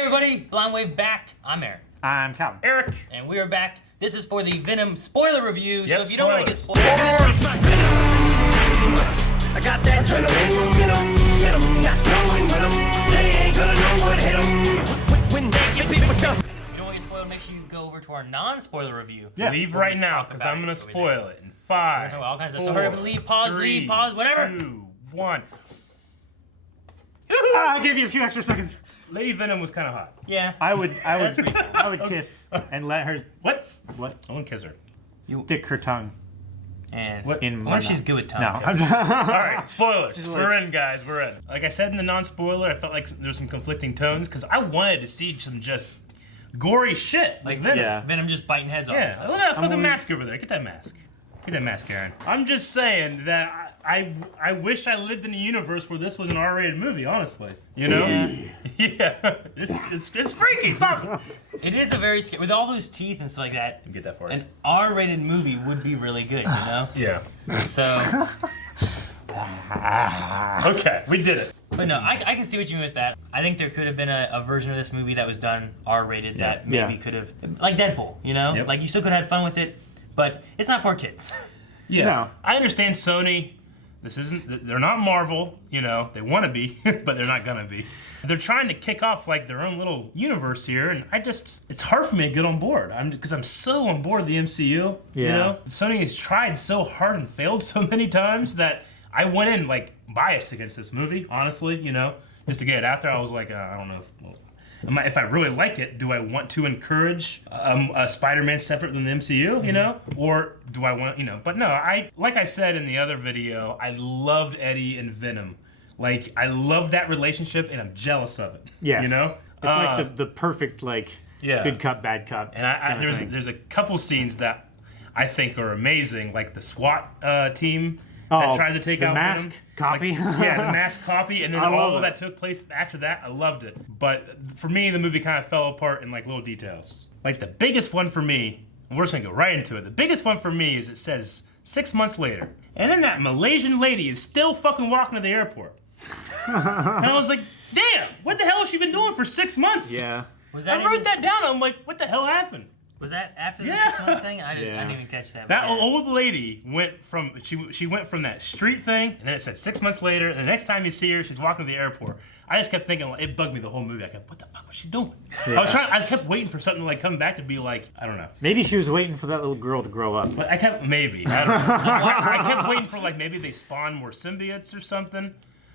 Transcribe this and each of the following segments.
everybody, Blind Wave back. I'm Aaron. I'm Calvin. Eric. And we are back. This is for the Venom spoiler review. Yep, so if you don't want to get spoiled, I got that venom, not knowing venom. They ain't gonna know what hit 'em. When they get beat with the... if you don't want to get spoiled, make sure you go over to our non-spoiler review. Yeah. Leave right now, because I'm gonna spoil it in 5, all kinds of 4, stuff. So hurry up and leave, pause, 3, leave, pause, whatever. 2, 1. I'll give you a few extra seconds. Lady Venom was kind of hot. Yeah. I would That's kiss and let her What? what I won't kiss her. stick her tongue And What? in I my wonder if she's mouth. good with tongue. No, Okay. All right, spoilers. like- We're in, guys. We're in. Like I said in the non-spoiler, I felt like there's some conflicting tones because I wanted to see some just gory shit like Venom. Yeah. Venom just biting heads off. Yeah, look at that fucking only- mask over there. Get that mask. Get that mask, Aaron. I'm just saying that I wish I lived in a universe where this was an R-rated movie, honestly. You know? Yeah. It's freaky. Stop it. It is a very scary, with all those teeth and stuff like that, Get that for an R-rated movie would be really good, you know? Yeah. So, Okay, we did it. but no, I can see what you mean with that. I think there could have been a version of this movie that was done R-rated that maybe could have, like Deadpool, you know? Yep. Like you still could have had fun with it, but it's not for kids. Yeah. No. I understand Sony. This isn't. They're not Marvel. You know, they want to be, but they're not gonna be. They're trying to kick off like their own little universe here, and it's hard for me to get on board. Because I'm so on board with the MCU. You Yeah. know, Sony has tried so hard and failed so many times that I went in like biased against this movie. Honestly, you know, just to get it out there, I was like, I don't know if I really like it, do I want to encourage a Spider-Man separate than the MCU, you know? Or do I want, you know? But no, like I said in the other video, I loved Eddie and Venom. Like, I love that relationship, and I'm jealous of it. Yes. You know? It's like the perfect good cop, bad cop. And there's a couple scenes that I think are amazing, like the SWAT team that tries to take the out mask Venom. copy. Like, yeah, the mask copy, and then I love all it. that took place after that. I loved it. But for me, the movie kind of fell apart in like little details. Like the biggest one for me, and we're just gonna go right into it. The biggest one for me is it says 6 months later, and then that Malaysian lady is still fucking walking to the airport. And I was like, damn, what the hell has she been doing for 6 months? Yeah. Was that I wrote that down. I'm like, what the hell happened? Was that after the Yeah. 6 month thing? I didn't Yeah. even catch that. That but yeah. old lady went from she went from that street thing, and then it said 6 months later. And the next time you see her, she's walking to the airport. I just kept thinking, like, it bugged me the whole movie. I kept, what the fuck was she doing? Yeah. I kept waiting for something to like come back to be like, I don't know. Maybe she was waiting for that little girl to grow up. But I kept maybe I don't know. I kept waiting for like maybe they spawn more symbiotes or something.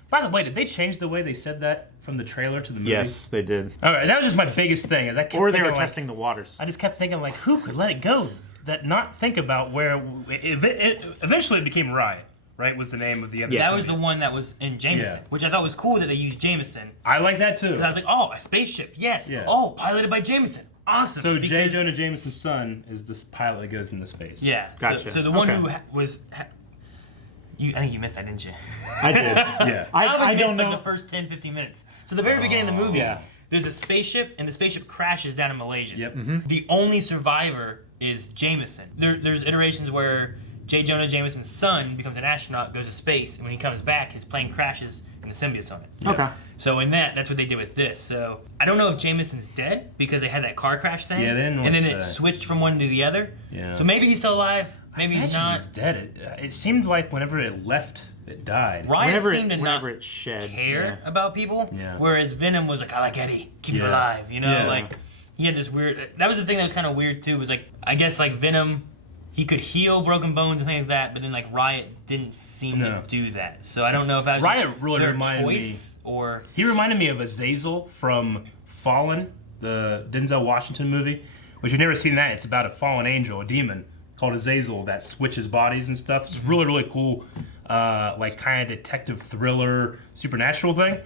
By the way, did they change the way they said that from the trailer to the movie? Yes, they did. All right, that was just my biggest thing. Is I kept Or they thinking, were like, testing the waters. I just kept thinking, like, who could let it go? That not think about where eventually it became Riot, right? Was the name of the other. That was the one that was in Jameson, Yeah. which I thought was cool that they used Jameson. I like that too. I was like, oh, a spaceship, yes. Yeah. Oh, piloted by Jameson, awesome. So J. because- Jonah Jameson's son is this pilot that goes into space. Yeah. Gotcha. So the one Okay. who was, I think you missed that, didn't you? I did. Yeah. I missed don't know. like the first 10, 15 minutes. So the very beginning of the movie, Yeah. there's a spaceship, and the spaceship crashes down in Malaysia. Yep. The only survivor is Jameson. There's iterations where J. Jonah Jameson's son becomes an astronaut, goes to space, and when he comes back, his plane crashes and the symbiote's on it. Okay. So in that's what they did with this. So I don't know if Jameson's dead because they had that car crash thing. Yeah, they didn't and then want it to say. switched from one to the other. Yeah. So maybe he's still alive, maybe he's Imagine not. he's dead. It seemed like whenever it left, it died. Riot Whenever seemed to not it shed. care about people, Yeah. whereas Venom was like, I like Eddie, keep you Yeah. alive, you know? Yeah. Like, he had this weird, that was the thing that was kind of weird too, was like, I guess like Venom, he could heal broken bones and things like that, but then like Riot didn't seem No. to do that. So I don't know if that was Riot just really their reminded choice or... He reminded me of Azazel from Fallen, the Denzel Washington movie, which you've never seen that. It's about a fallen angel, a demon called Azazel that switches bodies and stuff. It's really, really cool, like kind of detective thriller, supernatural thing.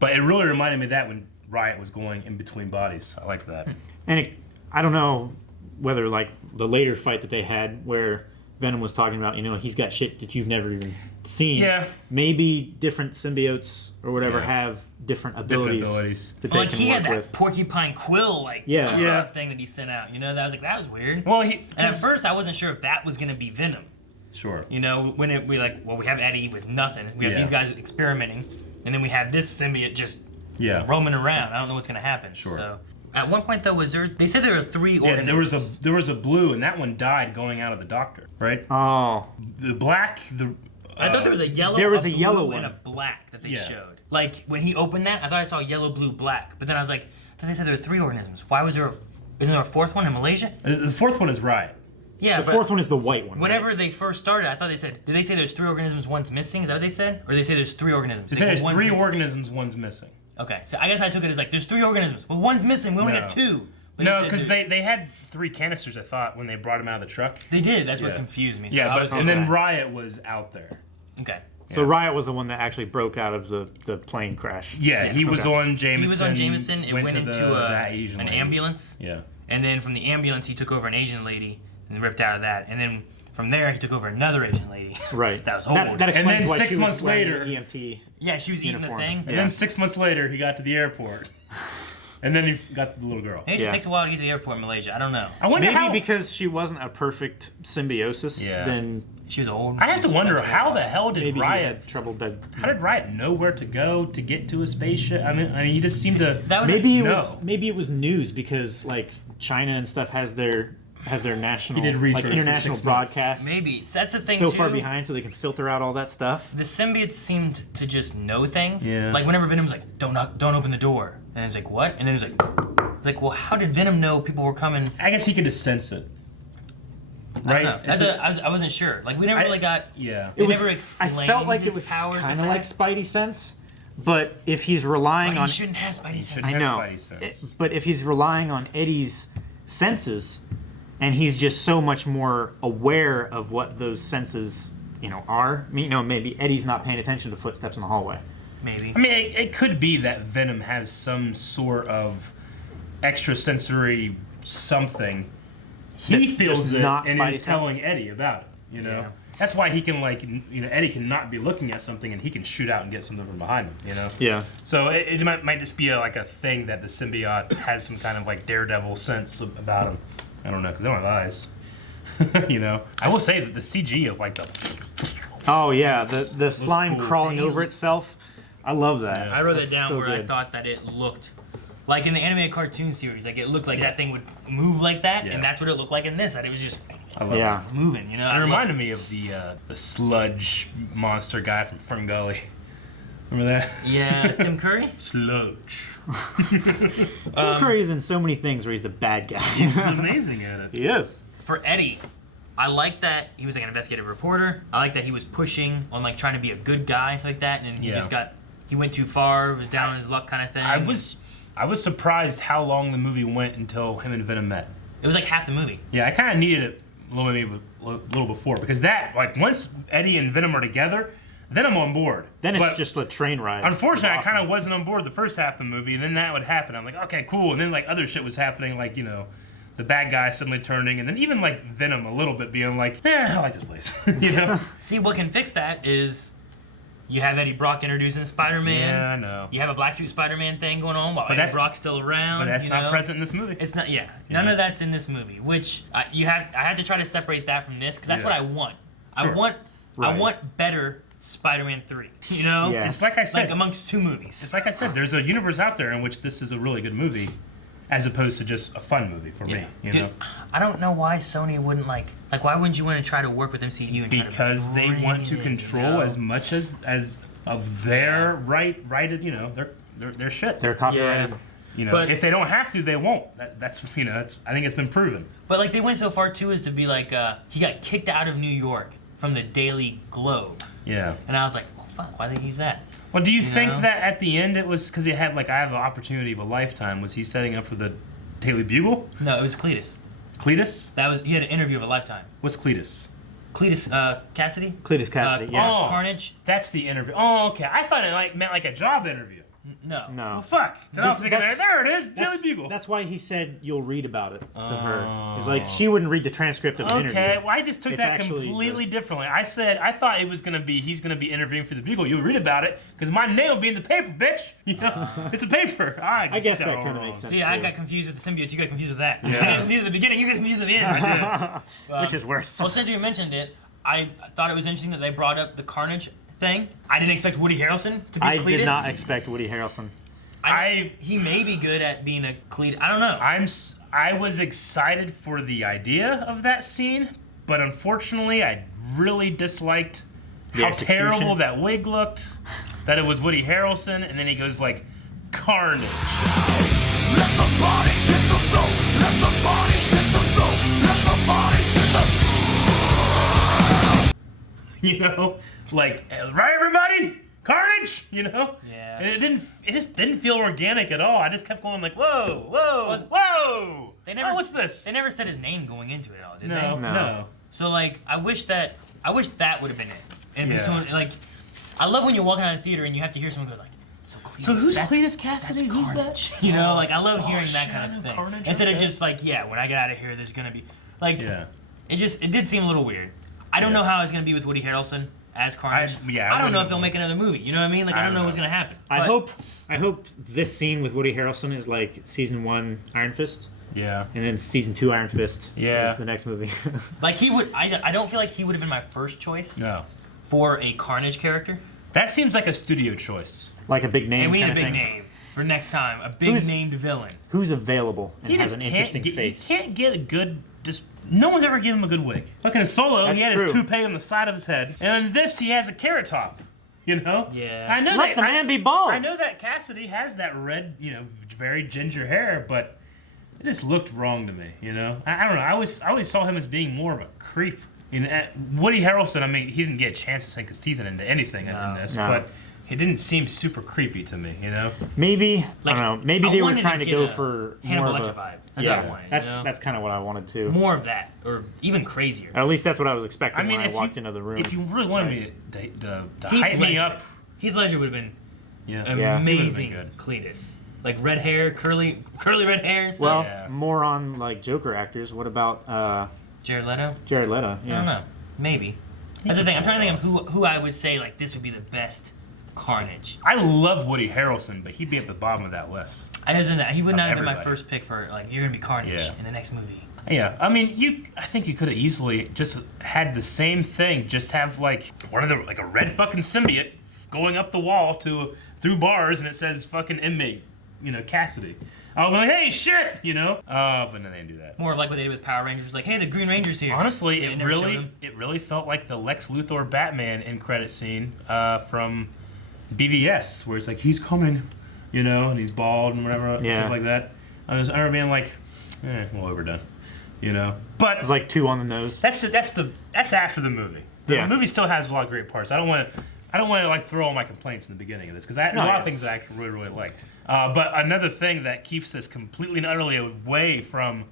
But it really reminded me of that when Riot was going in between bodies. I like that. And I don't know whether like the later fight that they had where Venom was talking about, he's got shit that you've never even seen. Yeah. Maybe different symbiotes or whatever have different abilities. That they Like can he had work that with. porcupine quill like Yeah. thing that he sent out, you know? That was like, that was weird. Well, And at first I wasn't sure if that was going to be Venom. Sure. You know, when we have Eddie with nothing. We have Yeah. these guys experimenting, and then we have this symbiote just roaming around. I don't know what's gonna happen. Sure. So. At one point, though, they said there were 3 Yeah, organisms. there was a blue, and that one died going out of the doctor, right? Oh. The black, I thought there was a yellow, There was a blue, yellow one. and a black that they Yeah. showed. Like, when he opened that, I thought I saw yellow, blue, black. But then I was like, I thought they said there were 3 organisms. Why was there isn't there a 4th one in Malaysia? The 4th one is Riot. Yeah, The 4th one is the white one. Whenever they first started, I thought they said, did they say there's 3 organisms, one's missing? Is that what they said? Or did they say there's 3 organisms? They say there's one's 3 missing? organisms, one's missing. Okay, so I guess I took it as like, there's 3 organisms, but one's missing. We only No. got 2. But No, said because there- they had 3 canisters, I thought, when they brought him out of the truck. They did. That's what Yeah. confused me. So Yeah, I but was and then okay. Riot was out there. Okay. So Riot was the one that actually broke out of the plane crash. Yeah, he was Okay. on Jameson. He was on Jameson. It went to into that Asian an lady. ambulance. Yeah. And then from the ambulance, he took over an Asian lady and ripped out of that. And then from there, he took over another Asian lady. Right. That was That horrible. explains And then why 6 she was months wearing later- the EMT. Yeah, she was eating Uniform. the thing. And Yeah. then 6 months later, he got to the airport. And then he got the little girl. Maybe it Yeah. just takes a while to get to the airport in Malaysia. I don't know. I wonder Maybe how. because she wasn't a perfect symbiosis, Yeah. then She was old. I have to wonder how the hell did maybe he Riot. had trouble. How did Riot know where to go to get to a spaceship? I mean, he just seemed to. That was Maybe No. it was news because like China and stuff has their national He did research like for international 6 months. broadcast maybe. So that's the thing so too. far behind so they can filter out all that stuff. The symbiotes seemed to just know things. Yeah. Like whenever Venom's like, don't open the door, and it's like, what? And then it's like, well, how did Venom know people were coming? I guess he could just sense it. I Right? don't know. I wasn't sure. Like we never really got. Yeah. They It was. never I explained felt like his it was powers kind and of like that. Spidey sense, but if he's relying But on he shouldn't have Spidey sense. shouldn't I have know. Spidey sense. But if he's relying on Eddie's senses, and he's just so much more aware of what those senses, are. I mean, maybe Eddie's not paying attention to footsteps in the hallway. Maybe. I mean, it could be that Venom has some sort of extrasensory something. He That's feels just it not and Spidey is sense. telling Eddie about it. Yeah. That's why he can Eddie can not be looking at something and he can shoot out and get something from behind him. Yeah. So it might just be a thing that the symbiote has some kind of like daredevil sense about him. I don't know because they don't have eyes. I will say that the CG of like the Oh yeah, the slime cool. crawling over itself. I love that. I wrote that That's down so where I good. thought that it looked like in the animated cartoon series, like it looked like that thing would move like that, Yeah. and that's what it looked like in this. That it was just I love Yeah. moving. It I love- reminded me of the sludge monster guy from Ferngully. Remember that? Yeah, Tim Curry. Sludge. Tim Curry's in so many things where he's the bad guy. He's amazing at it. He is. For Eddie, I like that he was like an investigative reporter. I like that he was pushing on like trying to be a good guy, stuff like that, and then he Yeah. just he went too far, was down on his luck kind of thing. I was surprised how long the movie went until him and Venom met. It was like half the movie. Yeah, I kind of needed it a little before because once Eddie and Venom are together, then I'm on board. Then it's But just a train ride. unfortunately, It's I kind awesome. of wasn't on board the first half of the movie, and then that would happen. I'm like, okay, cool, and then like other shit was happening, like the bad guy suddenly turning, and then even like Venom a little bit being like, I like this place, See, what can fix that is you have Eddie Brock introducing Spider-Man. Yeah, I know. You have a black suit Spider-Man thing going on while Eddie that's- Brock's still around. But that's you not know? present in this movie. It's not. Yeah, none of that's in this movie. Which I had to try to separate that from this because that's Yeah. what I want. Sure. I Right. want better Spider-Man 3. You know, Yeah. It's like I said. like amongst two movies. It's like I said. There's a universe out there in which this is a really good movie, as opposed to just a fun movie for me. You Dude, know, I don't know why Sony wouldn't like. Why wouldn't you want to try to work with MCU and try to because they bring want to it in, control you know? as much as of their righted. Their shit. They're copyrighted. But- if they don't have to, they won't. That's I think it's been proven. But like they went so far too as to be like he got kicked out of New York from the Daily Globe, Yeah. and I was like, well, fuck, why did they use that? Well, do you think know? that at the end it was because he had I have an opportunity of a lifetime? Was he setting up for the Daily Bugle? No, it was Cletus. Cletus? He had an interview of a lifetime. What's Cletus? Cletus Cassidy. Cletus Cassidy, yeah. Oh. Carnage. That's the interview. Oh, okay. I thought it meant like a job interview. No. No. Well, fuck. 'Cause I was thinking, that's- there it is, Daily Bugle. That's why he said you'll read about it to her. It's like she wouldn't read the transcript of an interview. Okay, well, I just took It's that actually completely differently. I thought it was he's gonna be interviewing for the Bugle. You'll read about it because my name will be in the paper, bitch. It's a paper. I guess that all kind of wrong. makes sense. See, I too. got confused with the symbiote. You got confused with that. Yeah. I got confused at the beginning. You got confused at the end. Which is worse. Well, since you mentioned it, I thought it was interesting that they brought up the Carnage thing. I didn't expect Woody Harrelson to be I Cletus. did not expect Woody Harrelson. he may be good at being a Cletus. I don't know. I was excited for the idea of that scene, but unfortunately, I really disliked how terrible that wig looked. That it was Woody Harrelson, and then he goes like, Carnage. Let the bodies hit the floor. Let the bodies hit the floor. Let the bodies hit the You know, like, right, everybody, Carnage. You know. Yeah. And it just didn't feel organic at all. I just kept going like, whoa, whoa, whoa. What's this? They never said his name going into it all, did they? No. So like, I wish that would have been it. And Yeah. someone, like, I love when you're walking out of the theater and you have to hear someone go like, So who's that's- Cletus Cassidy? That's Who's Carnage. that? You know, like I love hearing that shit, kind I of know thing. Carnage, Instead of okay. just like, yeah, when I get out of here, there's gonna be like, Yeah. it did seem a little weird. I don't know how it's gonna be with Woody Harrelson as Carnage. I I don't know if wouldn't- they'll make another movie. You know what I mean? Like I don't know what's gonna happen. I But- hope this scene with Woody Harrelson is like season 1 Iron Fist, Yeah. and then season 2 Iron Fist Yeah. is the next movie. like he would. I don't feel like he would have been my first choice No. for a Carnage character. That seems like a studio choice. Like a big name. And we need a kind big of thing. name for next time. A big Who's- named villain. Who's available and You has just an interesting you face? can't get a good. Just no one's ever given him a good wig. Fucking in Solo, That's he had his true. toupee on the side of his head, and in this he has a carrot top. You know? Yeah. I know Let that the man be bald. I know that Cassidy has that red, very ginger hair, but it just looked wrong to me. You know? I don't know. I always saw him as being more of a creep. Woody Harrelson. I mean, he didn't get a chance to sink his teeth into anything in this, No. but he didn't seem super creepy to me. You know? Maybe Like, I don't know. Maybe I they were wanted trying to get go a for Hannibal more of Lecter a vibe. That's what I yeah. wanted. That's you know? that's kind of what I wanted too. more of that, or even crazier. Or at least that's what I was expecting I mean, when I if walked you, into the room. if you really wanted me to Heath hype me Ledger. up, Heath Ledger would have been yeah, Yeah. amazing. He would've Cletus, like red hair, curly red hair. And stuff. well, Yeah. more on like Joker actors. What about Jared Leto. Jared Leto? I don't know. Maybe. That's the thing. I'm trying to think of who I would say like this would be the best Carnage. I love Woody Harrelson, but he'd be at the bottom of that list. I doesn't. He would not have been my everybody. first pick for like you're gonna be Carnage Yeah. in the next movie. Yeah, I mean, I think you could have easily just had the same thing. Just have like like a red fucking symbiote going up the wall through bars, and it says fucking inmate, Cassidy. I'll be like, hey, shit, but no, they didn't do that. More of like what they did with Power Rangers, like, hey, the Green Ranger's here. Honestly, They it never showed really him. felt like the Lex Luthor Batman end credit scene from BVS, where it's like he's coming, and he's bald and whatever, Yeah. stuff like that. I remember being like, well, overdone, But It's like 2 on the nose. that's after the movie. Yeah. The movie still has a lot of great parts. I don't want to like throw all my complaints in the beginning of this because there's a lot of things I actually really, really liked. But another thing that keeps this completely and utterly away from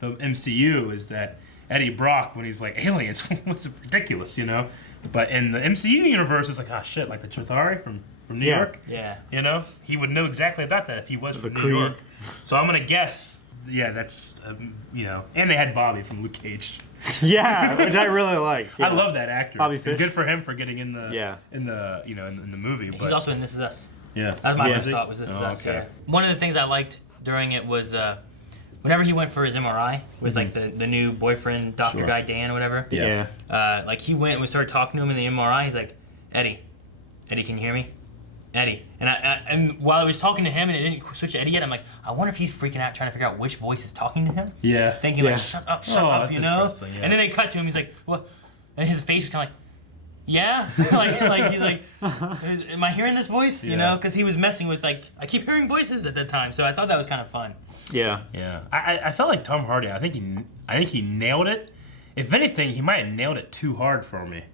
the MCU is that Eddie Brock, when he's like aliens, what's ridiculous, But in the MCU universe, it's like, oh shit, like the Chitauri from New Yeah. York. Yeah. He would know exactly about that if he was from New Kree. York. So I'm gonna guess, yeah, that's and they had Bobby from Luke Cage. Yeah, which I really liked. I yeah. love that actor. Bobby And Fish. good for him for getting in the Yeah. in the in the movie. He's But also in This Is Us. yeah, That's my Yeah. first thought was This Is Oh, Us. okay. Yeah. One of the things I liked during it was whenever he went for his MRI with like the new boyfriend, Dr. Sure. Guy Dan or whatever. Yeah. Like he went and we started talking to him in the MRI. He's like, Eddie, can you hear me? Eddie. And while I was talking to him and it didn't switch to Eddie yet, I'm like, I wonder if he's freaking out trying to figure out which voice is talking to him. Yeah. Thinking Yeah. like, shut up, Oh, up, that's you know? interesting, yeah. And then they cut to him. He's like, what? And his face was kind of like, yeah, like he's like, am I hearing this voice? You Yeah. know, because he was messing with like, I keep hearing voices at that time, so I thought that was kind of fun. Yeah. Yeah. I felt like Tom Hardy. I think he nailed it. If anything, he might have nailed it too hard for me.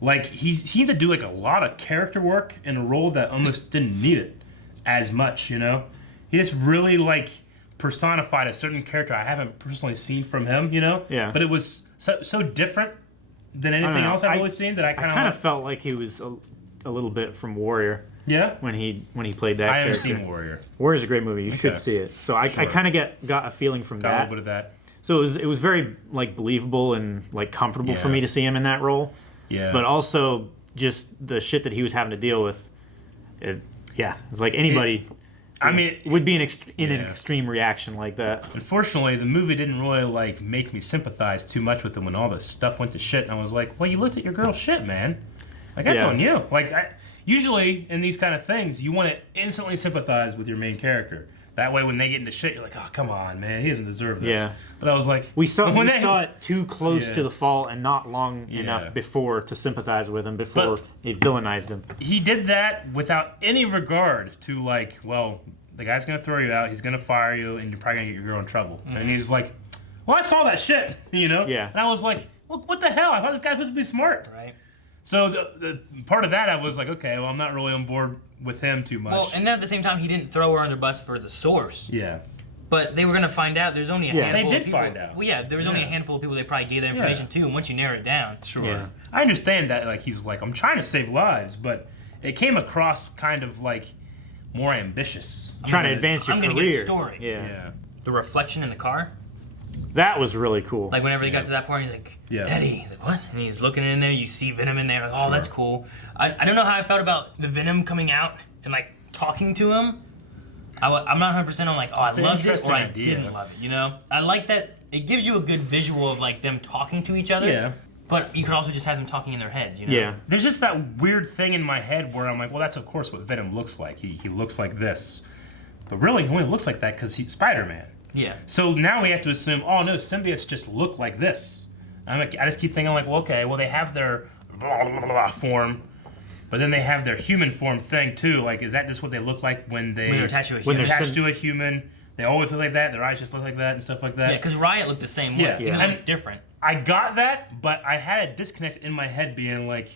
Like he seemed to do like a lot of character work in a role that almost didn't need it as much. He just really like personified a certain character I haven't personally seen from him. Yeah. But it was so different than anything know. else I've always seen that I I kind kind of of felt like he was a little bit from Warrior yeah. when he played that I haven't character. seen Warrior. Warrior's a great movie. You Okay. should see it. So I Sure. kind of got a feeling from Got a that. little bit of that. So it was very like believable and like comfortable for Yeah. me to see him in that role. Yeah. But also just the shit that he was having to deal with. It's like anybody I mean, would be in an Yeah. extreme reaction like that. unfortunately, the movie didn't really like make me sympathize too much with him when all the stuff went to shit. And I was like, "Well, you looked at your girl's shit, man. Like that's Yeah. on you. Like, usually in these kind of things, you want to instantly sympathize with your main character. That way, when they get into shit, you're like, oh, come on, man, he doesn't deserve this. Yeah. But I was like, we saw it too close Yeah. to the fall and not long Yeah. enough before to sympathize with him before he villainized him. he did that without any regard to like, well, the guy's gonna throw you out, he's gonna fire you, and you're probably gonna get your girl in trouble. And he's like, well, I saw that shit, you know? Yeah. And I was like, well, what the hell? I thought this guy was supposed to be smart. Right. So the part of that, I was like, okay, well, I'm not really on board with him too much. Well, and then at the same time, he didn't throw her under the bus for the source. yeah. But they were going to find out. There's only a Yeah. handful They of did people. find out. Well, yeah, there was only a Yeah. handful of people they probably gave that information to, and once you narrow it down. Sure. Yeah. I understand that, like, he's like, I'm trying to save lives, but it came across kind of like more ambitious. Trying to advance your I'm gonna career. get your story. Yeah. Yeah. The reflection in the car. That was really cool. Like, whenever they got to that point, he's like, Yeah. Eddie. He's like, what? And he's looking in there. You see Venom in there. Like, oh, that's cool. I don't know how I felt about the Venom coming out and, like, talking to him. I'm not 100% on, like, oh, It's I an loved it or interesting I idea. didn't love it, you know? I like that. It gives you a good visual of, like, them talking to each other. Yeah. But you could also just have them talking in their heads, you know? Yeah. There's just that weird thing in my head where I'm like, well, that's of course what Venom looks like. He looks like this. But really, he only looks like that because he's Spider-Man. Yeah. So now we have to assume, oh no, symbiotes just look like this. I'm like, I just keep thinking like, well, okay, well they have their blah, blah, blah, blah form, but then they have their human form thing too. Like, is that just what they look like when When they're attached to a When human. they're attached to a human? They always look like that. Their eyes just look like that and stuff like that. Yeah, because Riot looked the same way. Yeah. Even Yeah. though looked different. I got that, but I had a disconnect in my head, being like,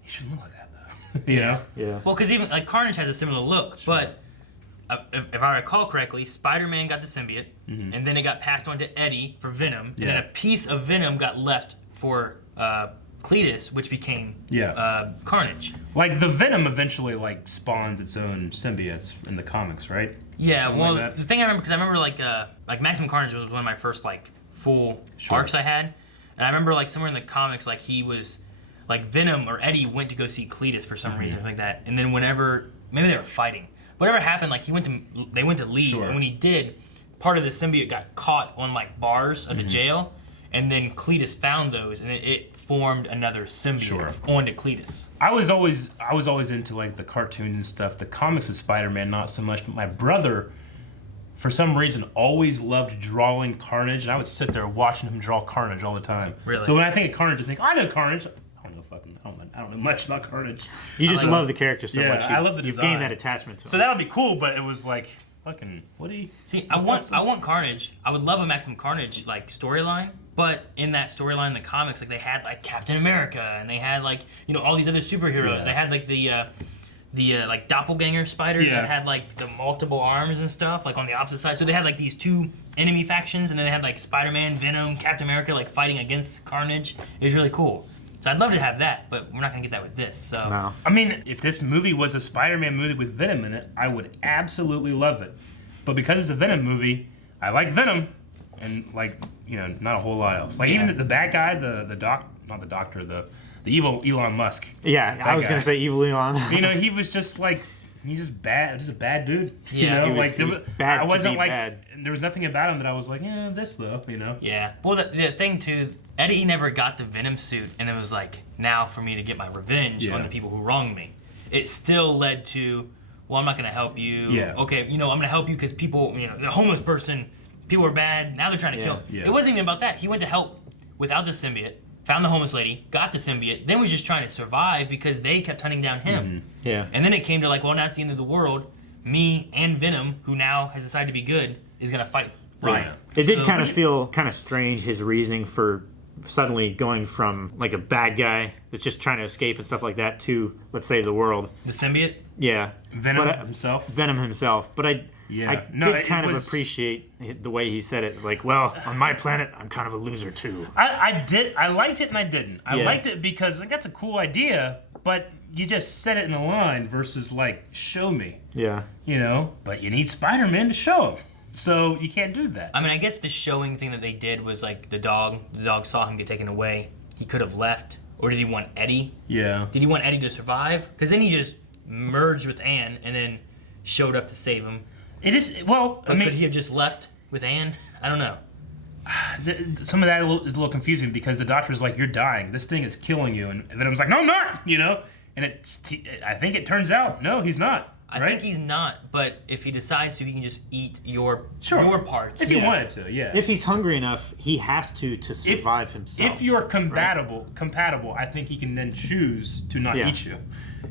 he shouldn't look like that though. You know? Yeah. Well, because even, like, Carnage has a similar look, but if I recall correctly, Spider-Man got the symbiote, and then it got passed on to Eddie for Venom, and then Yeah. a piece of Venom got left for Cletus, which became Carnage. Like the Venom eventually like spawns its own symbiotes in the comics, right? Yeah, Something well, like that. the thing I remember, because I remember like Maximum Carnage was one of my first like full arcs I had, and I remember like somewhere in the comics like he was like Venom or Eddie went to go see Cletus for some reason like that, and then whenever maybe they were fighting, whatever happened, like they went to leave, Sure. and when he did, part of the symbiote got caught on like bars of the jail, and then Cletus found those, and it formed another symbiote onto Cletus. I was always into like the cartoons and stuff. The comics of Spider-Man not so much, but my brother, for some reason, always loved drawing Carnage, and I would sit there watching him draw Carnage all the time. Really? So when I think of Carnage, I think I know Carnage. I don't know much about Carnage. You just love the character so Yeah, much. I love the You've design. gained that attachment to him. So that would be cool, but it was like fucking what do you? See, I want Carnage. I would love a Maximum Carnage like storyline, but in that storyline in the comics, like they had like Captain America, and they had like all these other superheroes. Yeah. They had like the like doppelganger spider Yeah. that had like the multiple arms and stuff, like on the opposite side. So they had like these two enemy factions, and then they had like Spider-Man, Venom, Captain America like fighting against Carnage. It was really cool. So I'd love to have that, but we're not gonna get that with this. So No. I mean, if this movie was a Spider-Man movie with Venom in it, I would absolutely love it. But because it's a Venom movie, I like Venom, and like not a whole lot else. Like even the bad guy, the evil Elon Musk. Yeah, I was guy. gonna say Evil Elon. He was just like he's just a bad dude. Yeah. He was bad I to wasn't be like bad. there was nothing about him that I was like, this though, yeah. Well, the thing too, Eddie never got the Venom suit, and it was like, now for me to get my revenge on the people who wronged me. It still led to, well, I'm not gonna help you. Yeah. Okay, I'm gonna help you because people, the homeless person, people are bad. Now they're trying to kill him. Yeah. It wasn't even about that. He went to help without the symbiote, found the homeless lady, got the symbiote, then was just trying to survive because they kept hunting down him. Yeah. And then it came to like, well, now it's the end of the world. Me and Venom, who now has decided to be good, is gonna fight Riot. It did So- kind of feel kind of strange, his reasoning for suddenly going from like a bad guy that's just trying to escape and stuff like that to let's save the world. The symbiote. Yeah. Venom But himself. Venom himself. But I No, did it kind of was- appreciate the way he said it. It's like, well, on my planet, I'm kind of a loser too. I did. I liked it and I didn't. I Yeah. liked it because that's a cool idea, but you just said it in a line versus like show me. Yeah. But you need Spider-Man to show him, so you can't do that. I mean, I guess the showing thing that they did was like the dog. The dog saw him get taken away. He could have left, or did he want Eddie? Yeah. Did he want Eddie to survive? Because then he just merged with Anne and then showed up to save him. It is well. But could he have just left with Anne? I don't know. Some of that is a little confusing because the doctor's like, "You're dying. This thing is killing you," and Venom's like, "No, I'm not." And I think it turns out, no, he's not. I think he's not, but if he decides to, he can just eat your parts. If he wanted to, yeah. If he's hungry enough, he has to survive himself. If you're compatible, I think he can then choose to not eat you.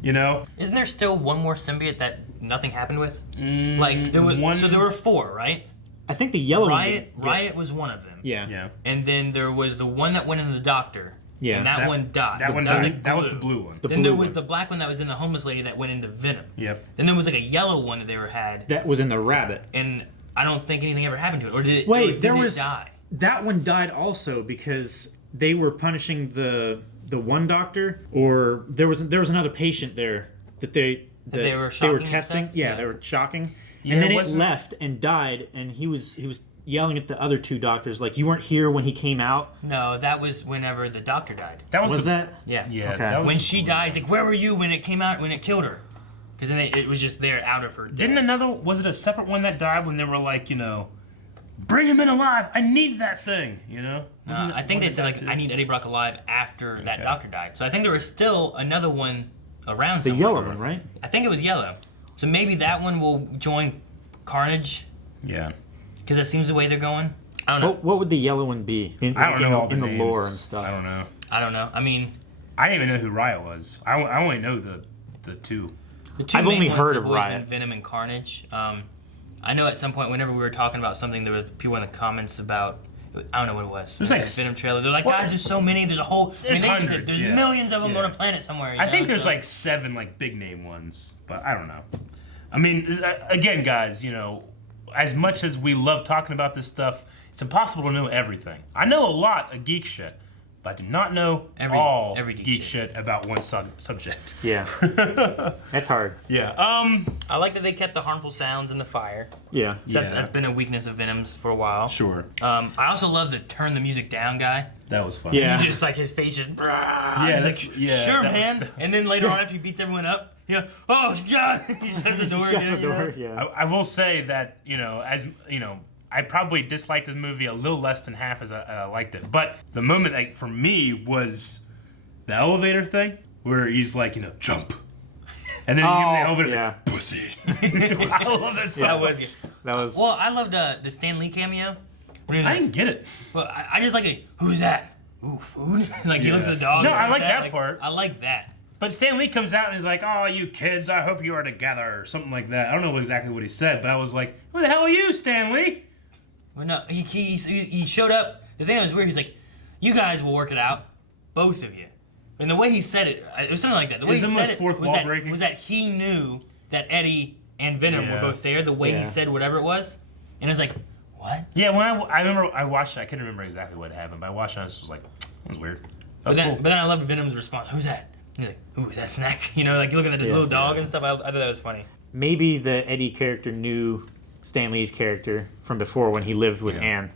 You know? Isn't there still one more symbiote that nothing happened with? Like there was, so there were 4, right? I think the yellow Riot was one of them. Yeah. And then there was the one that went into the doctor. Yeah. And that one died. That one died. That was the blue one. Then there was the black one that was in the homeless lady that went into Venom. Yep. Then there was like a yellow one that they had. That was in the rabbit. And I don't think anything ever happened to it. Or did it? Wait, did there it was die? That one died also because they were punishing the one doctor, or there was another patient there that they were testing. Yeah, they were shocking. Yeah, and then it left and died, and he was yelling at the other 2 doctors like, you weren't here when he came out. No, that was whenever the doctor died. That was that? Yeah. Yeah. Okay. That was when she died, it's like, where were you when it came out, when it killed her? Because then it was just there out of her death. Was it a separate one that died when they were like, you know, bring him in alive, I need that thing, you know? I think they said, like, I need Eddie Brock alive after that doctor died. So I think there was still another one around The somewhere. yellow one, right? I think it was yellow. So maybe that one will join Carnage, Yeah. because that seems the way they're going. I don't know. What would the yellow one be in the names. lore and stuff? I don't know. I mean, I didn't even know who Riot was. I only know the 2. the 2 I've main only ones heard have of always Riot. been Venom and Carnage. I know at some point, whenever we were talking about something, there were people in the comments about, I don't know what it was. There's like the Venom trailer. They're like, guys, there's so many. There's a whole. There's they hundreds, said, there's yeah. millions of them Yeah. on a planet somewhere. I think there's like 7 like big name ones, but I don't know. I mean, again, guys, you know, as much as we love talking about this stuff, it's impossible to know everything. I know a lot of geek shit, but I do not know all every geek shit about one subject. Yeah. That's hard. Yeah. I like that they kept the harmful sounds in the fire. Yeah. That's been a weakness of Venom's for a while. Sure. I also love the turn the music down guy. That was fun. Yeah. He just like his face just. Yeah, He's that's- like, yeah, sure, that was- man. And then later on, after he beats everyone up, oh god, he shuts the door. Shut again, the door. you know? Yeah. I will say that, you know, as you know, I probably disliked the movie a little less than half as I liked it. But the moment, like, for me, was the elevator thing where he's like, you know, jump, and then the elevator's like, pussy. I love that so much. That was. Well, I loved the Stan Lee cameo. When he was I like, didn't get it. well, I just like it. Who's that? Ooh, food. Like he looks at the dog. No, and I like that like, part. I like that. But Stan Lee comes out and he's like, "Oh, you kids, I hope you are together," or something like that. I don't know exactly what he said, but I was like, "Who the hell are you, Stan Lee?" Well, no, he showed up. The thing that was weird, he's like, "You guys will work it out, both of you." And the way he said it was something like that. The way Is he it said almost it fourth wall breaking? was that he knew that Eddie and Venom Yeah. were both there. The way he said whatever it was, and it was like, what? Yeah, when I remember I watched it, I couldn't remember exactly what happened, but I watched it and I was like, that was weird. That was But cool. then I loved Venom's response. Who's that? He's like, ooh, is that Snack? You know, like looking at the little dog and stuff. I thought that was funny. Maybe the Eddie character knew Stan Lee's character from before when he lived with Anne.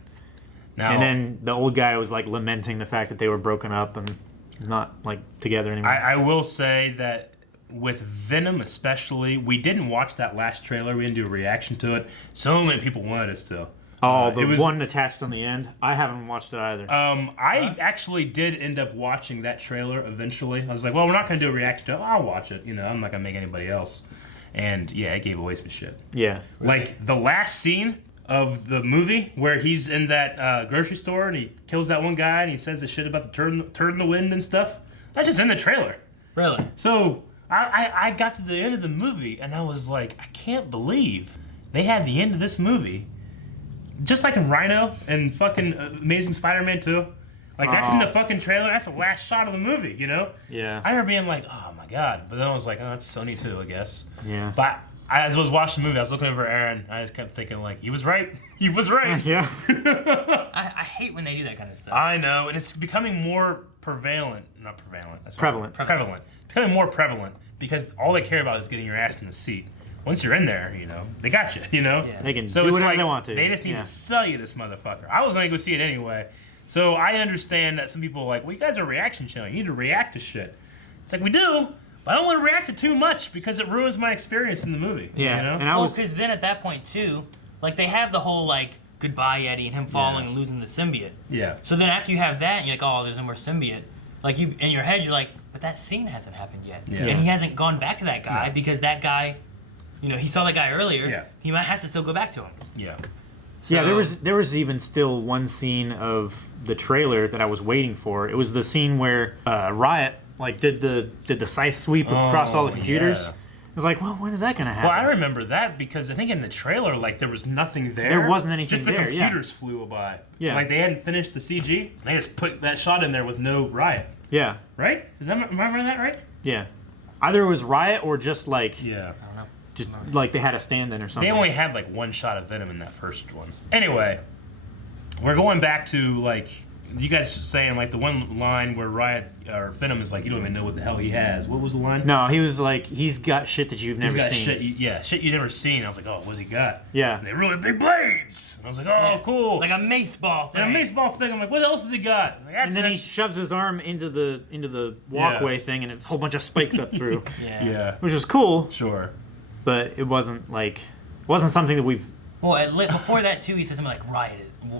Now, And then the old guy was like lamenting the fact that they were broken up and not like together anymore. I will say that with Venom especially, we didn't watch that last trailer. We didn't do a reaction to it. So many people wanted us to. the one attached on the end. I haven't watched it either. I actually did end up watching that trailer eventually. I was like, well, we're not going to do a reaction to it. I'll watch it. You know, I'm not going to make anybody else. And yeah, it gave away some shit. Yeah. Like the last scene of the movie where he's in that grocery store and he kills that one guy and he says the shit about the turn in the wind and stuff. That's just in the trailer. Really? So I got to the end of the movie and I was like, I can't believe they had the end of this movie. Just like in Rhino and fucking Amazing Spider-Man 2. Like, that's in the fucking trailer. That's the last shot of the movie, you know? Yeah. I remember being like, oh my god. But then I was like, oh, it's Sony too, I guess. Yeah. But as I was watching the movie, I was looking over at Aaron. I just kept thinking, like, he was right. He was right. Yeah. I hate when they do that kind of stuff. I know, and it's becoming more prevalent. Not prevalent. That's Prevalent. Prevalent. Becoming more prevalent because all they care about is getting your ass in the seat. Once you're in there, you know, they got you, you know? Yeah. They can So do it's whatever like, they want to. they just need Yeah. to sell you this motherfucker. I was going to go see it anyway. So I understand that some people are like, well, you guys are a reaction channel. You need to react to shit. It's like, we do, but I don't want to react to too much because it ruins my experience in the movie. Yeah. You know? And I Well, was. because then at that point, too, like, they have the whole, like, goodbye, Eddie, and him falling and losing the symbiote. Yeah. So then after you have that, and you're like, oh, there's no more symbiote. Like, you in your head, you're like, but that scene hasn't happened yet. Yeah. And he hasn't gone back to that guy because that guy, he saw that guy earlier. Yeah. He might has to still go back to him. Yeah. So, Yeah, there was even still one scene of the trailer that I was waiting for. It was the scene where Riot did the scythe sweep across all the computers. Yeah. I was like, well, when is that gonna happen? Well, I remember that because I think in the trailer, there was nothing there. There wasn't anything just the there, yeah. computers flew by. Yeah. They hadn't finished the CG. They just put that shot in there with no Riot. Yeah, Right? Am I remembering that right? yeah. Either it was Riot or just Yeah. I don't know. just they had a stand-in or something. They only had one shot of Venom in that first one. Anyway, we're going back to you guys saying the one line where Riot or Venom is you don't even know what the hell he has. What was the line? No, he was he's got shit that you've never He's got seen. shit you've never seen. I was like, oh, what's he got? Yeah. And they really big blades. And I was like, oh, cool. Like a mace ball thing. And a mace ball thing. I'm like, what else has he got? And then he shoves his arm into the walkway thing, and it's a whole bunch of spikes up through, Yeah. which is cool. Sure. But it wasn't something that we've. Well, before that too, he says something like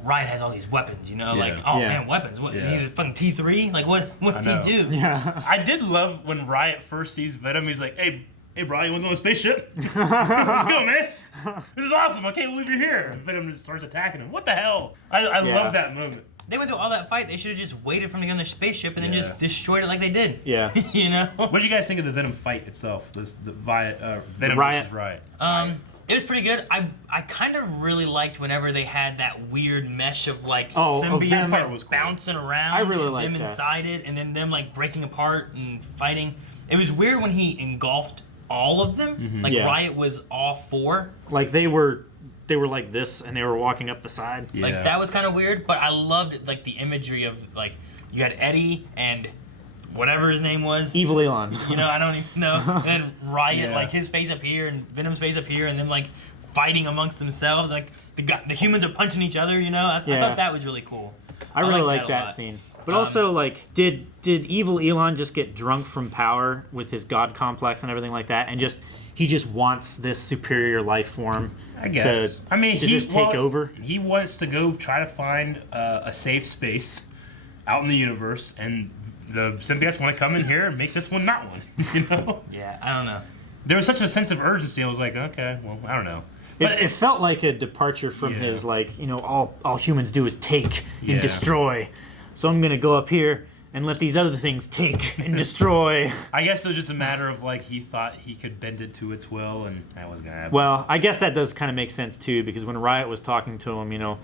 Riot has all these weapons, Yeah. man, weapons. What? Yeah. He's a fucking T3? What's I know. he do? Yeah. I did love when Riot first sees Venom. He's like, hey, Brian, you want to go on a spaceship? Let's go, man. This is awesome. I can't believe you're here. And Venom just starts attacking him. What the hell? I love that moment. They went through all that fight. They should have just waited for him to get on the spaceship and then just destroyed it like they did. Yeah. What did you guys think of the Venom fight itself? The Venom Riot. versus Riot. It was pretty good. I kind of really liked whenever they had that weird mesh of of them. symbiotes Was cool. bouncing around. I really and liked them that. inside it, and then them breaking apart and fighting. It was weird when he engulfed all of them. Yeah. Riot was all four. They were like this, and they were walking up the side. Yeah. That was kind of weird, but I loved the imagery of you had Eddie and whatever his name was. Evil Elon. I don't even know. And then Riot, Yeah. his face up here and Venom's face up here, and then fighting amongst themselves. The humans are punching each other. I Yeah. thought that was really cool. I really liked like that a that lot. scene. But also, did Evil Elon just get drunk from power with his god complex and everything like that, and he just wants this superior life form? I guess. To just take over. He wants to go try to find a safe space out in the universe, and the symbiotes want to come in here and make this one not one. Yeah, I don't know. There was such a sense of urgency. I was like, okay, well, I don't know. But It felt like a departure from Yeah. his all humans do is take Yeah. and destroy. So I'm gonna go up here and let these other things take and destroy. I guess it was just a matter of he thought he could bend it to its will, and that wasn't gonna happen. Well, I guess that does kind of make sense too, because when Riot was talking to him,